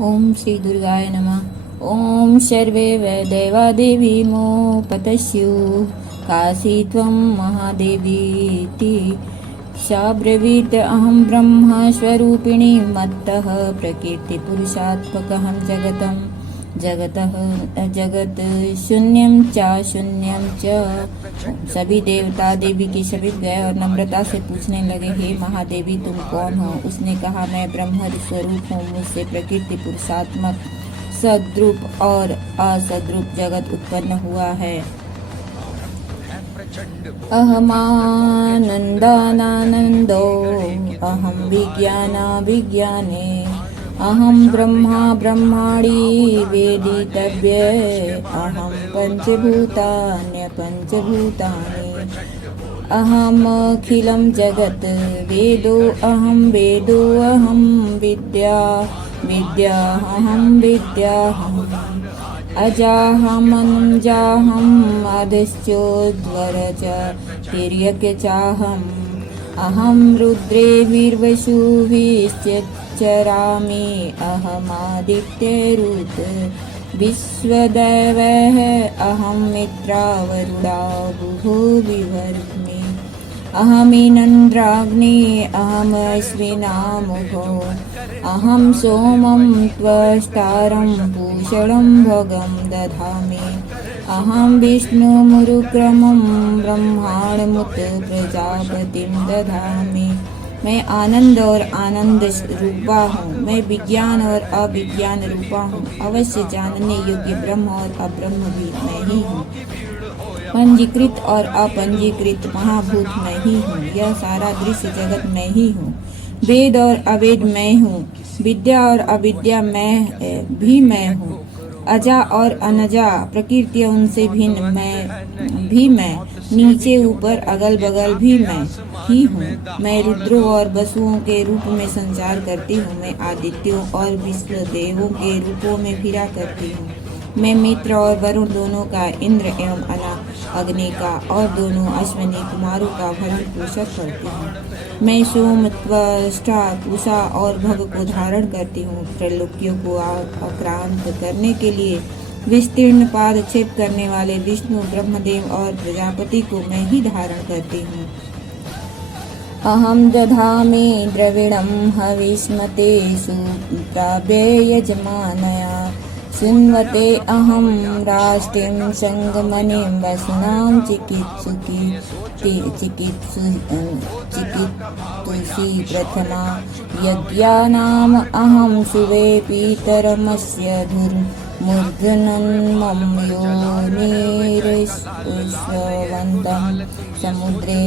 ओम श्री दुर्गाय नमः। ओम सर्वे वै देवादेवीमो पतस्युः काशी त्वं महादेवीति शाब्रवीत अहं ब्रह्म स्वरूपिणी मत्तः प्रकृतिपुरुषात्मकहं जगतः जगत शून्यं च। सभी देवता देवी के सभी गए और नम्रता से पूछने लगे, हे महादेवी तुम कौन हो? उसने कहा, मैं ब्रह्म स्वरूप हूँ। मुझसे प्रकृति पुरुषात्मक सद्रूप और असद्रूप जगत उत्पन्न हुआ है। अहमानन्दानानन्दो अहं विज्ञानाविज्ञाने अहं ब्रह्मा ब्रह्माणि वेदितव्ये अहं पञ्चभूतानि अहमखिलं जगत् वेदो अहं विद्या अहं अजाहमनुजाहम् अधश्चोद्वरच तिर्यक् चाहम् अहं रुद्रे वीर्वसुभिश्चरामि अहमादित्यैरुत विश्वदेवः अहं मित्रावरुडा भुवि अहमिन्द्राग्नि अहमश्विनामुखो अहं सोमं त्वष्टारं पूषणं भगं दधामि अहं विष्णुमुरुक्रमं ब्रह्माण्डमुत प्रजापतिं दधामि। मैं आनंद और आनंद रूपा हूँ, मैं विज्ञान और अविज्ञान रूपा हूँ। अवश्य जानने योग्य ब्रह्म और अब्रह्म भी मैं ही हूँ। पंजीकृत और अपंजीकृत महाभूत मैं ही हूँ। यह सारा दृश्य जगत मैं ही हूँ। वेद और अवेद मैं हूँ। विद्या और अविद्या मैं हूँ। अजा और अनजा प्रकृति उनसे भिन्न मैं नीचे ऊपर अगल बगल भी मैं ही हूँ। मैं रुद्रों और वसुओं के रूप में संचार करती हूँ। मैं आदित्यों और विश्व देवों के रूपों में फिरा करती हूँ। मैं मित्र और वरुण दोनों का, इंद्र एवं अग्नि का और दोनों अश्विनी कुमारों का भरण पोषण करती हूँ। मैं सोम त्वष्टा पूषा और भग को धारण करती हूँ। त्रैलोक्यों को आक्रांत करने के लिए विस्तीर्ण पादक्षेप करने वाले विष्णु ब्रह्मदेव और प्रजापति को मैं ही धारण करती हूँ। अहम दधामि द्रविणं हविष्मते सुप्राभ्ये यजमानया सुन्वते अहं राष्ट्रिं संगमनिं वसुनां चिकित्सुषि प्रथमा यज्ञानाम् अहं शुभे पीतरमस्य धूर्मूर्धन्मं योनिरिष्वन्तं समुद्रे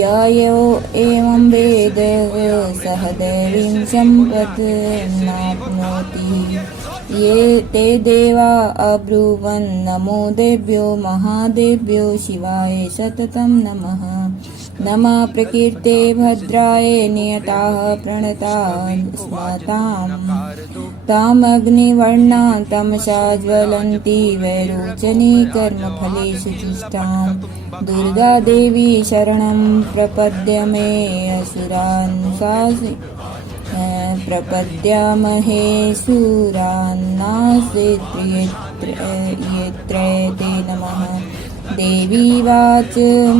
यो एवं वेद सह देवीं सम्पत्नाप्नोति। ये ते देवा अब्रुवन् नमो देव्यो महादेव्यो शिवाय सततं नमः। नमः प्रकीर्ते भद्राय नियताः प्रणतां स्मताम् तामग्निवर्णां तमसा ज्वलन्ति वैरोचनी कर्मफलेषु जुष्टां। दुर्गा देवी शरणं प्रपद्य मे असुरान् प्रपद्यामहे सुरान्नास्त्रियत्रे ते नमः। देवी वाचं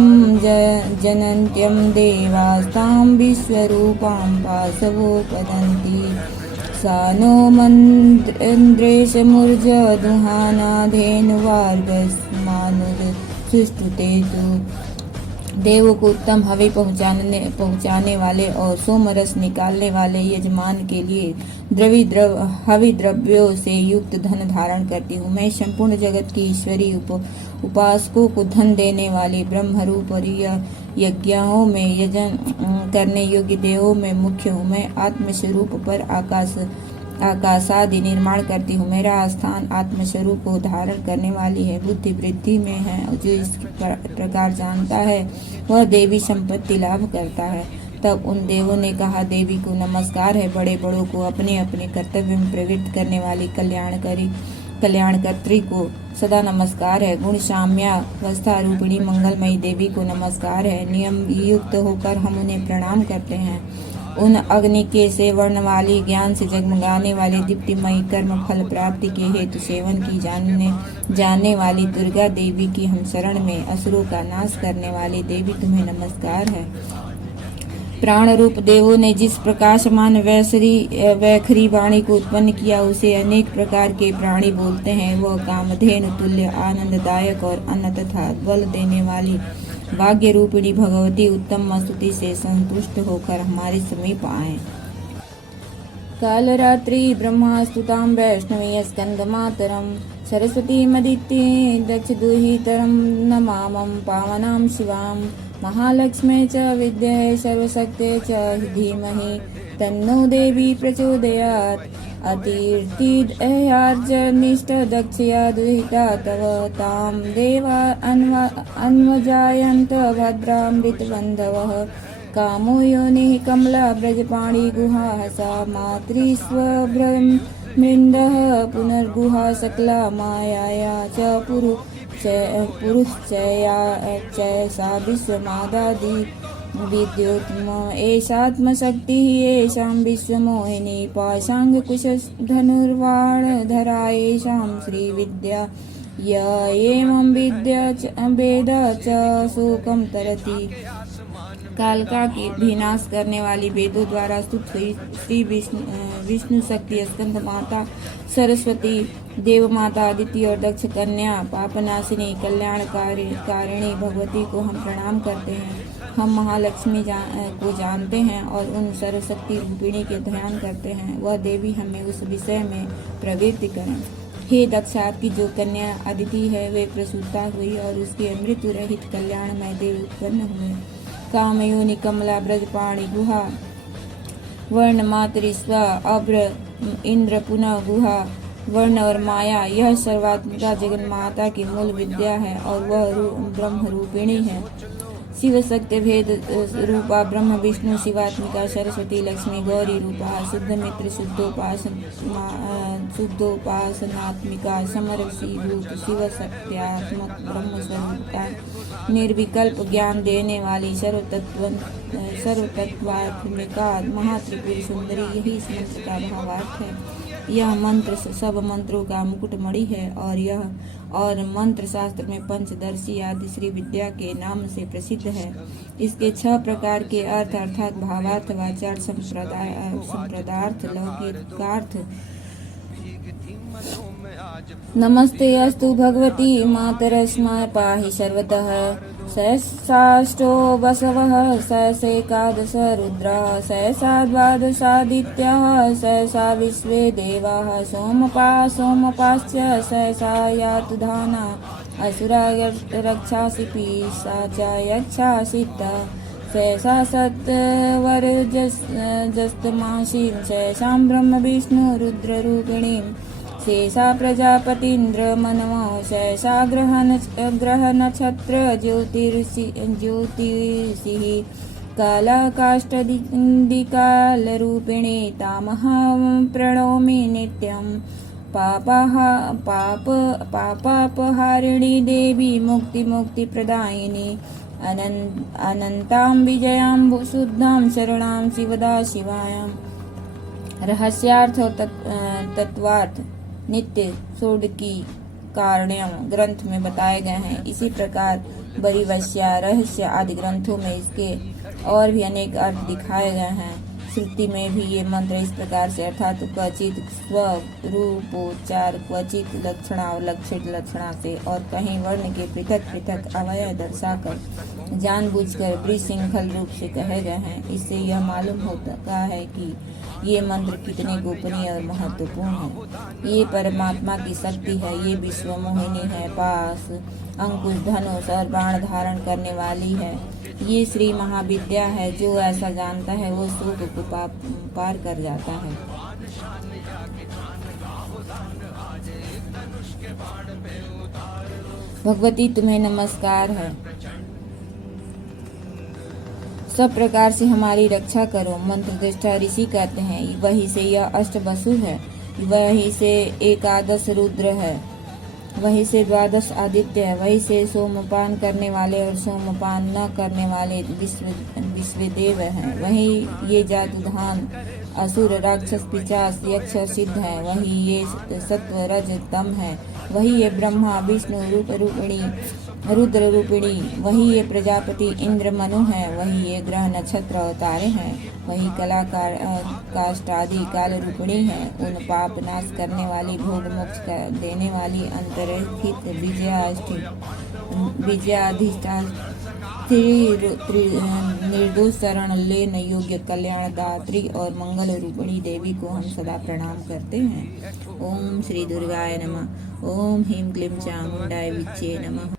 जनन्त्यं देवास्तां विश्वरूपां वासवोपदन्ति। सा नो मन्द्रेशमुर्जदुहानाधेनुवार्गस्मानुसुष्टुते। देवों को उत्तम हवे पहुँचाने वाले और सोमरस निकालने वाले यजमान के लिए हवि द्रव्यों से युक्त धन धारण करती हूँ। मैं संपूर्ण जगत की ईश्वरी उपासकों को धन देने वाली ब्रह्मरूप और यज्ञों में यजन करने योग्य देवों में मुख्य हूँ। मैं आत्मस्वरूप पर आकाशादि निर्माण करती हूँ। मेरा स्थान आत्मस्वरूप को धारण करने वाली है, बुद्धि वृद्धि में है। जो इस प्रकार जानता है वह देवी संपत्ति लाभ करता है। तब उन देवों ने कहा, देवी को नमस्कार है। बड़े बड़ों को अपने अपने कर्तव्य में प्रवृत्त करने वाली कल्याणकर्त्री को सदा नमस्कार है। गुण साम्यावस्था रूपिणी मंगलमयी देवी को नमस्कार है। नियम युक्त होकर हम उन्हें प्रणाम करते हैं। उन अग्नि के से वर्ण वाली, ज्ञान से जगमगाने वाले, दीप्तिमयी, कर्म फल प्राप्ति के हेतु सेवन की जानने वाली दुर्गा देवी की हम शरण में, असुरों का नाश करने वाली देवी तुम्हें नमस्कार है। प्राण रूप देवों ने जिस प्रकाशमान वैखरी वाणी को उत्पन्न किया उसे अनेक प्रकार के प्राणी बोलते हैं। वह कामधेनु तुल्य, आनंददायक और अन्न तथा बल देने वाली भाग्य रूपिणी भगवती उत्तम स्तुति से संतुष्ट होकर हमारे समीप आए। काल रात्रि ब्रह्मास्तुतां वैष्णवी स्कंदमातरम, सरस्वती मदित्ये दक्षदुहितरं नमामं पावनां शिवां, महालक्ष्मी च विद्ये सर्वशक्ते च धीमहि तन्नो देवी प्रचोदयात्। अतीर्थिदयार्जनिष्ठ दक्षया दुहिता तव, तां देवा अन्वजायन्त भद्रामृतबन्धवः। कामो योनिः कमला व्रजपाणि गुहा, सा मातृस्वभ्रमृन्दः पुनर्गुहा सकला, मायाया च पुरुश्चया सा विश्वमादादि विद्योत्म, एषात्मशक्तिः येषां विश्वमोहिनी, पाशाङ्कुशधनुर्बाणधरा येषां श्रीविद्या, य एवं वेद च शोकं तरति। काल का विनाश करने वाली, वेदों द्वारा स्तुत हुई श्री विष्णु शक्ति, स्कंद माता सरस्वती, देव माता आदित्य और दक्ष कन्या, पापनाशिनी कल्याणकारिणी भगवती को हम प्रणाम करते हैं। हम महालक्ष्मी को जानते हैं और उन सरस्वती रूपिणी के ध्यान करते हैं। वह देवी हमें उस विषय में प्रवृत्ति करें। हे दक्ष, आपकी जो कन्या अदिति है वे प्रसूता हुई और उसके मृत्यु रहित कल्याणमय देव उत्पन्न हुए। कामयोनि कमला ब्रजपाणि गुहा, वर्ण मातृस्व अभ्र इंद्र पुनः गुहा, वर्ण और माया, यह सर्वात्मिका जगन माता की मूल विद्या है और वह ब्रह्म रूपिणी है। शिव शक्ति भेद रूपा ब्रह्म विष्णु, शिवात्मिका सरस्वती लक्ष्मी, गौरी रूपा शुद्ध मित्र, शुद्धोपासनात्मिका समरसी रूप, शिव सत्यात्मक ब्रह्म स्वरूप का निर्विकल्प ज्ञान देने वाली सर्वतत्वात्मिका महात्रिपुर सुंदरी, यही इस मंत्र का भावार्थ है। यह मंत्र सब मंत्रों का मुकुटमणि है और मंत्र शास्त्र में पंचदर्शी आदि श्री विद्या के नाम से प्रसिद्ध है। इसके 6 प्रकार के अर्थ अर्थात भावार्थ, वाचार्थ, संप्रदार्थ, लौकिकार्थ। नमस्ते अस्तु भगवती मातरस्मै पाहि सर्वतः, सहस्राष्टो बसवः, सहस्रैकादश रुद्रः, सहस्रा द्वादशादित्याः, सहस्रा विश्वे देवाः, सोमपाश्च सहस्रा यातुधाना, असुरा रक्षासि पिशाचा यक्षासिता, सहसा सत्वरजस्तमासीं, सहसां ब्रह्म विष्णु रुद्ररूपिणीं, शेषा प्रजापतीन्द्र मनवो, सहसा ग्रह नक्षत्र ज्योतिषिः, कालाकाष्ठदिकालरूपिणी, तामहं प्रणौमि नित्यं, पापापहारिणी देवी, मुक्तिप्रदायिनी, अनन्तां विजयां शुद्धां शरणां शिवदा शिवायां। रहस्यार्थ और तत्वार्थ नित्य षोडकी कारण्यम ग्रंथ में बताए गए हैं। इसी प्रकार बरीवस्या, रहस्य आदि ग्रंथों में इसके और भी अनेक अर्थ दिखाए गए हैं। श्रुति में भी ये मंत्र इस प्रकार से अर्थात क्वचित स्वरूपोच्चार, क्वचित लक्षित लक्षणा से और कहीं वर्ण के पृथक पृथक अवयव दर्शाकर जानबूझकर विशृंखल रूप से कहे गए हैं। इससे यह मालूम होता है कि ये मंत्र कितने गोपनीय और महत्वपूर्ण है। ये परमात्मा की शक्ति है, ये विश्वमोहिनी है, पास अंकुश धनुष और बाण धारण करने वाली है। ये श्री महाविद्या है, जो ऐसा जानता है वो शोक को पार कर जाता है। भगवती तुम्हें नमस्कार है। सब प्रकार से हमारी रक्षा करो। मंत्र दृष्टा ऋषि कहते हैं, वही से यह अष्टवसु है, वही से एकादश रुद्र है। वहीं से द्वादश आदित्य है, वहीं से सोमपान करने वाले और सोमपान न करने वाले विश्वदेव हैं। वहीं ये जातुधान असुर राक्षस पिशाच यक्ष और सिद्ध हैं। वहीं ये सत्व रज तम है। वहीं ये ब्रह्मा विष्णु रूप रूपिणी रुद्र रूपिणी। वहीं ये प्रजापति इंद्र मनु है। वहीं ये ग्रह नक्षत्र और तारे हैं। वही कलाकार काष्ठादि काल रूपिणी है। उन पाप नाश करने वाली भोग मोक्ष देने वाली अंतरस्थित विजयाधिष्ठान निर्दोष शरण लेन योग्य कल्याण दात्री और मंगल रूपिणी देवी को हम सदा प्रणाम करते हैं। ओम श्री दुर्गाय नमः। ओम ह्रीं क्लीं चामुंडाय विच्चे नमः।